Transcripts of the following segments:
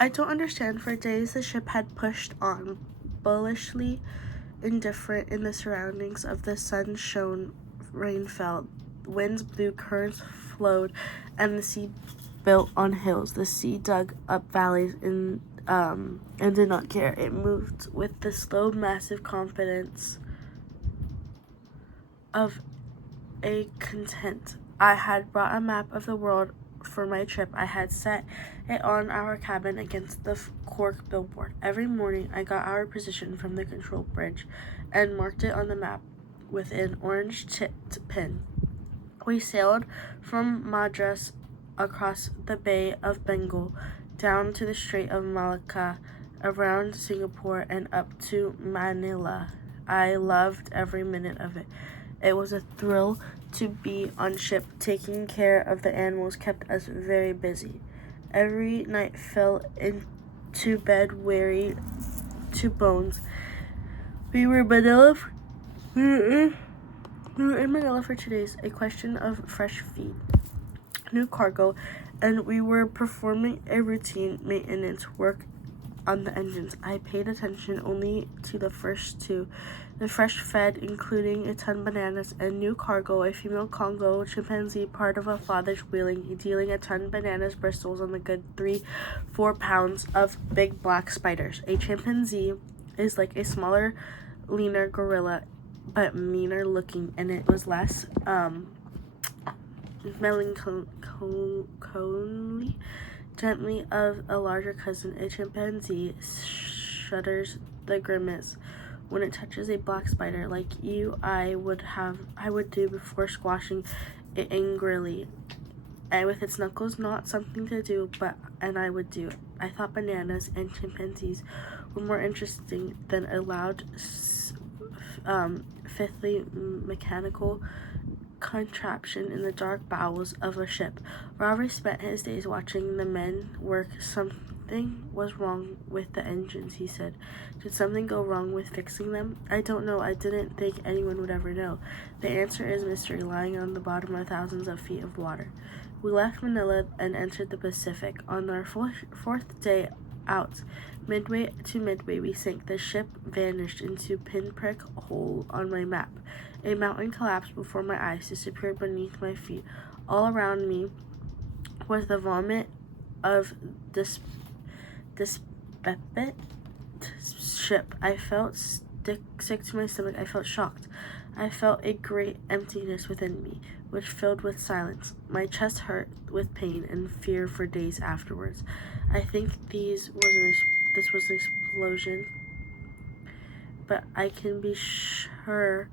I don't understand. For days the ship had pushed on, bullishly indifferent in the surroundings of the sun shone, rain fell, winds blew, currents flowed, and the sea built on hills. The sea dug up valleys and did not care. It moved with the slow, massive confidence of a content. I had brought a map of the world for my trip. I had set it on our cabin against the cork billboard. Every morning I got our position from the control bridge and marked it on the map with an orange tipped pin. We sailed from Madras across the Bay of Bengal down to the Strait of Malacca, around Singapore, and up to Manila. I loved every minute of it. It was a thrill to be on ship. Taking care of the animals kept us very busy. Every night fell into bed weary to bones. We were in Manila for 2 days, a question of fresh feed, new cargo, and we were performing a routine maintenance work on the engines. I paid attention only to the first two. The fresh fed, including a ton of bananas and new cargo, a female Congo chimpanzee, part of a father's wheeling, dealing a ton of bananas bristles on the good 3-4 pounds of big black spiders. A chimpanzee is like a smaller, leaner gorilla, but meaner looking, and it was less melancholy, gently of a larger cousin. A chimpanzee shudders the grimace when it touches a black spider, like you. I would do before squashing it angrily, and with its knuckles. Not something to do, and I would do. I thought bananas and chimpanzees were more interesting than a loud, fifthly mechanical contraption in the dark bowels of a ship. Ravi spent his days watching the men work. Something was wrong with the engines, he said. Did something go wrong with fixing them? I don't know. I didn't think anyone would ever know. The answer is mystery, lying on the bottom of thousands of feet of water. We left Manila and entered the Pacific. On our fourth day out, midway we sank. The ship vanished into pinprick hole on my map. A mountain collapsed before my eyes, disappeared beneath my feet. All around me was the vomit of dyspeptic ship. I felt sick to my stomach. I felt shocked. I felt a great emptiness within me, which filled with silence. My chest hurt with pain and fear for days afterwards. I think this was an explosion, but I can be sure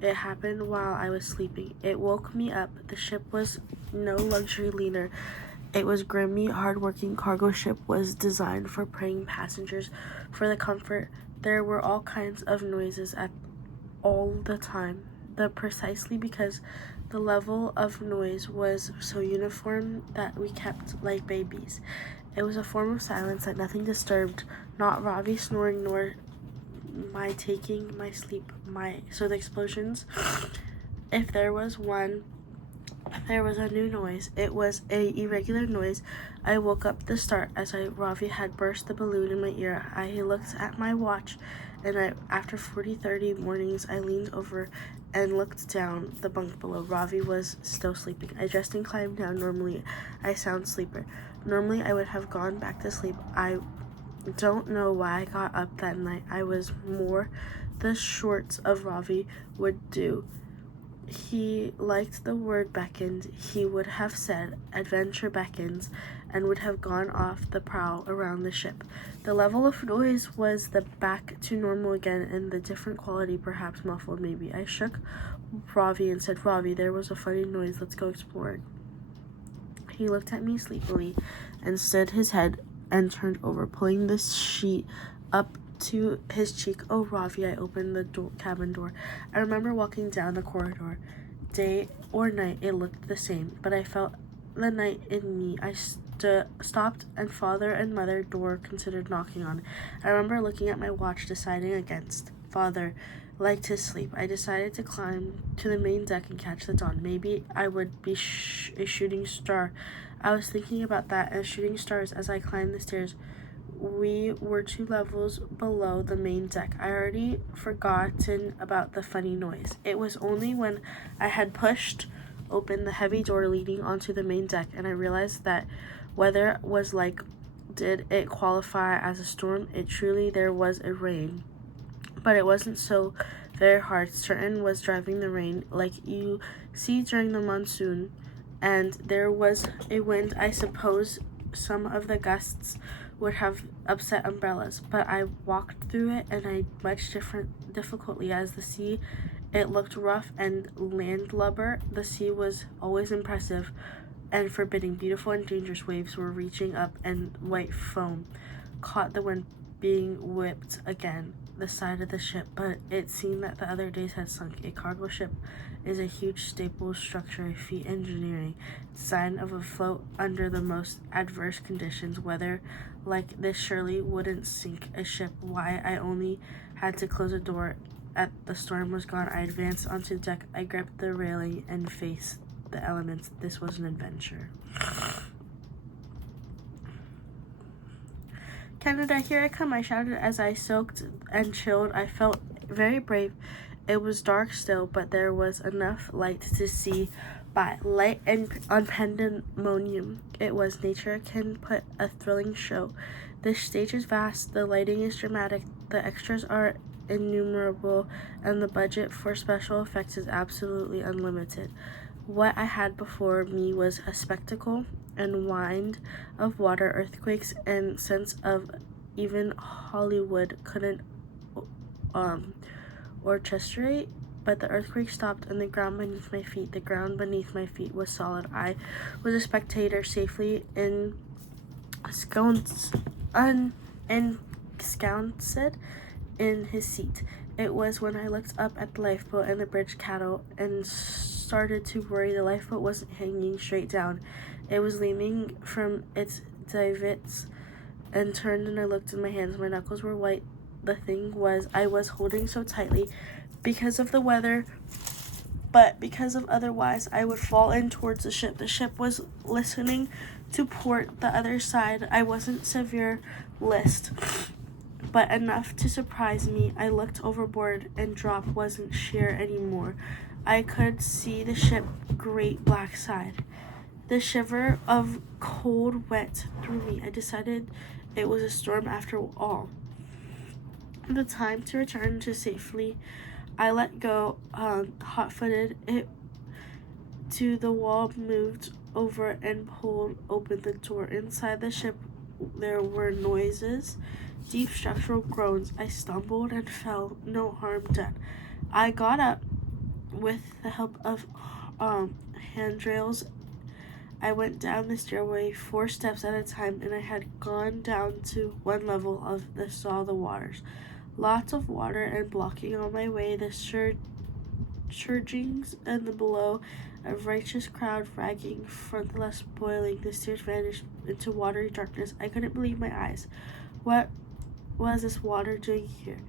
it happened while I was sleeping. It woke me up. The ship was no luxury liner. It was grimy, hard-working cargo ship, was designed for praying passengers for the comfort. There were all kinds of noises at all the time. Precisely because the level of noise was so uniform that we kept like babies. It was a form of silence that nothing disturbed, not Ravi snoring nor my taking my sleep. So the explosions, if there was one, there was a new noise. It was a irregular noise. I woke up the start as Ravi had burst the balloon in my ear. I looked at my watch, and after 30 mornings, I leaned over and looked down the bunk below. Ravi was still sleeping. I dressed and climbed down. Normally, I sound sleeper. Normally, I would have gone back to sleep. I don't know why I got up that night. I was more the shorts of Ravi would do. He liked the word beckoned. He would have said, adventure beckons, and would have gone off the prowl around the ship. The level of noise was back to normal again, and the different quality, perhaps muffled maybe. I shook Ravi and said, Ravi, there was a funny noise. Let's go explore it. He looked at me sleepily and stood his head and turned over, pulling the sheet up to his cheek. Oh, Ravi, I opened the cabin door. I remember walking down the corridor. Day or night, it looked the same, but I felt the night in me. I stopped, and father and mother door considered knocking on it. I remember looking at my watch, deciding against. Father liked his sleep. I decided to climb to the main deck and catch the dawn. Maybe I would be a shooting star. I was thinking about that and shooting stars as I climbed the stairs. We were 2 levels below the main deck. I already forgotten about the funny noise. It was only when I had pushed open the heavy door leading onto the main deck and I realized that weather was like, did it qualify as a storm? It truly, there was a rain, but it wasn't so very hard. Certain was driving the rain like you see during the monsoon, and there was a wind. I suppose some of the gusts would have upset umbrellas, but I walked through it and I much difficultly as the sea. It looked rough and landlubber. The sea was always impressive and forbidding. Beautiful and dangerous waves were reaching up, and white foam caught the wind being whipped again the side of the ship, but it seemed that the other days had sunk. A cargo ship is a huge staple structure, a feat engineering, design of a float under the most adverse conditions. Weather like this surely wouldn't sink a ship. Why, I only had to close a door at the storm was gone. I advanced onto the deck. I gripped the railing and faced the elements. This was an adventure. Canada, here I come, I shouted as I soaked and chilled. I felt very brave. It was dark still, but there was enough light to see by. Light and on pandemonium. It was. Nature can put a thrilling show. The stage is vast, the lighting is dramatic, the extras are innumerable, and the budget for special effects is absolutely unlimited. What I had before me was a spectacle and wind of water, earthquakes, and sense of even Hollywood couldn't orchestrate. But the earthquake stopped, and the ground beneath my feet was solid. I was a spectator, safely ensconced in his seat. It was when I looked up at the lifeboat and the bridge cattle and started to worry. The lifeboat wasn't hanging straight down. It was leaning from its davits and turned, and I looked in my hands. My knuckles were white. The thing was, I was holding so tightly because of the weather, but because of otherwise, I would fall in towards the ship. The ship was listening to port the other side. I wasn't severe list, but enough to surprise me. I looked overboard and drop wasn't sheer anymore. I could see the ship great black side. The shiver of cold wet through me. I decided it was a storm after all. The time to return to safely, I let go, hot-footed it to the wall, moved over and pulled open the door. Inside the ship there were noises, deep structural groans. I stumbled and fell, no harm done. I got up with the help of handrails. I went down the stairway 4 steps at a time, and I had gone down to 1 level of saw the waters. Lots of water and blocking on my way, the surgings and the below, a righteous crowd ragging, frontless boiling. The stairs vanished into watery darkness. I couldn't believe my eyes. What was this water doing here?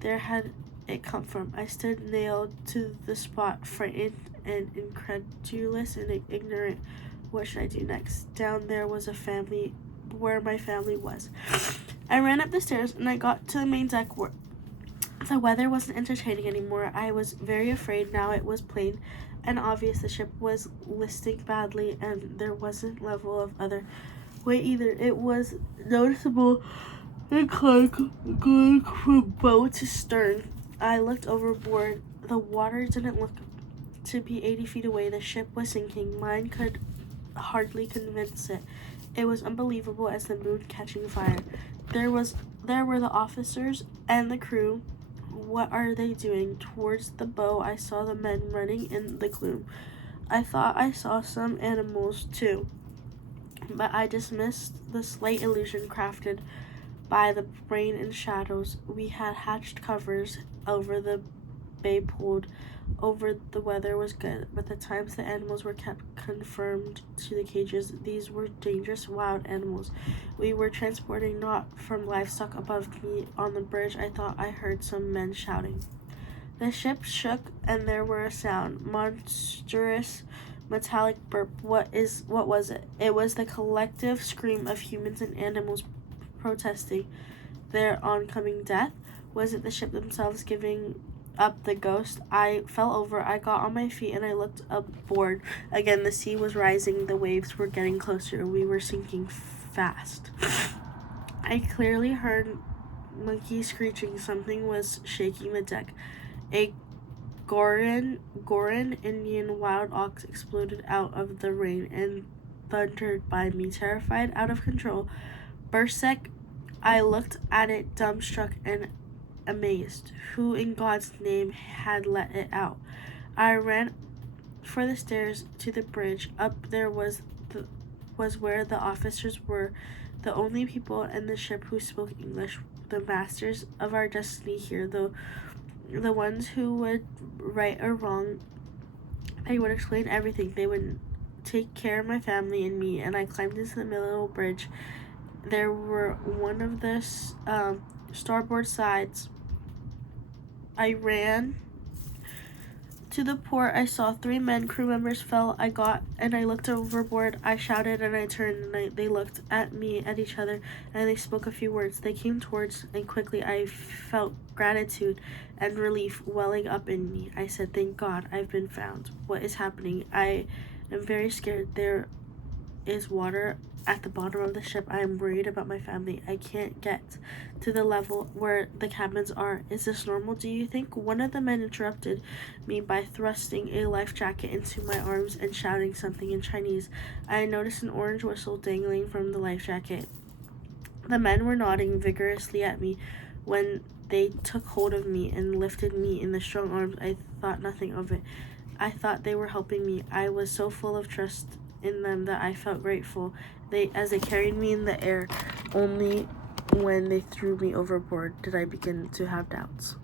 There had it come from? I stood nailed to the spot, frightened and incredulous and ignorant. What should I do next? Down there was a family, where my family was. I ran up the stairs and I got to the main deck where the weather wasn't entertaining anymore. I was very afraid. Now it was plain and obvious the ship was listing badly, and there wasn't level of other way either. It was noticeable going from bow to stern. I looked overboard. The water didn't look to be 80 feet away. The ship was sinking. Mine could hardly convince it. It was unbelievable as the moon catching fire. There were the officers and the crew. What are they doing? Towards the bow, I saw the men running in the gloom. I thought I saw some animals too, but I dismissed the slight illusion crafted by the brain and shadows. We had hatched covers over the bay, pulled over. The weather was good, but the times the animals were kept confined to the cages. These were dangerous wild animals we were transporting, not from livestock. Above me on the bridge, I thought I heard some men shouting. The ship shook, and there were a sound, monstrous metallic burp. What was it? It was the collective scream of humans and animals protesting their oncoming death. Was it the ship themselves giving up the ghost? I fell over. I got on my feet and I looked aboard. Again, the sea was rising. The waves were getting closer. We were sinking fast. I clearly heard monkeys screeching. Something was shaking the deck. A Gorin Indian wild ox exploded out of the rain and thundered by me, terrified, out of control. Bursek, I looked at it, dumbstruck and amazed. Who in God's name had let it out? I ran for the stairs to the bridge. Up there was where the officers were, the only people in the ship who spoke English, the masters of our destiny here, the ones who would right or wrong. They would explain everything. They would take care of my family and me. And I climbed into the middle bridge. There were one of the starboard sides. I ran to the port. I saw 3 men, crew members fell. I looked overboard. I shouted and I turned and they looked at me, at each other, and they spoke a few words. They came towards and quickly I felt gratitude and relief welling up in me. I said, thank God I've been found. What is happening? I am very scared. There is water at the bottom of the ship. I am worried about my family. I can't get to the level where the cabins are. Is this normal, do you think? One of the men interrupted me by thrusting a life jacket into my arms and shouting something in Chinese. I noticed an orange whistle dangling from the life jacket. The men were nodding vigorously at me. When they took hold of me and lifted me in the strong arms, I thought nothing of it. I thought they were helping me. I was so full of trust in them that I felt grateful. As they carried me in the air, only when they threw me overboard did I begin to have doubts.